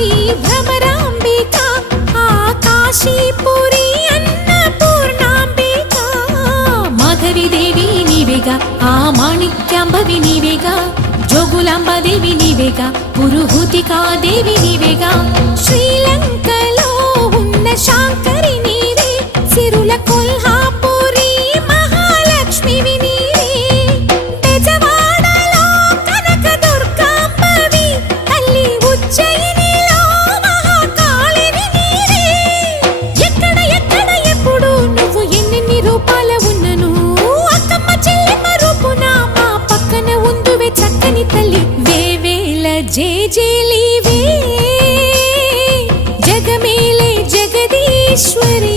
శ్రీ భ్రమరాంబిక ఆకాశీపురి అన్నపూర్ణాంబిక మాధవిదేవి నీవేగా ఆ మాణిక్యాంబవి నీవేగా జోగులాంబాదేవి నీవేగా పురుహూతికాదేవి నీవేగా శ్రీలంకలో ఉన్న శాంకరి నీవే సిరుల కొల్హాపురి మహాలక్ష్మివి నీవే బెజవాడలో కనకదుర్గాంబవి తల్లి ఉజ్జయినిలో మహాకాళివి నీవే ఎక్కడ ఎక్కడ ఎప్పుడు నువ్వు ఎన్నెన్ని రూపాల ఉన్నను అక్కమ్మ చెల్లెమ్మ రూపున మా పక్కన ఉందువే చక్కని తల్లి వేవేల జేజేలివే జగమేలే జగదీశ్వరి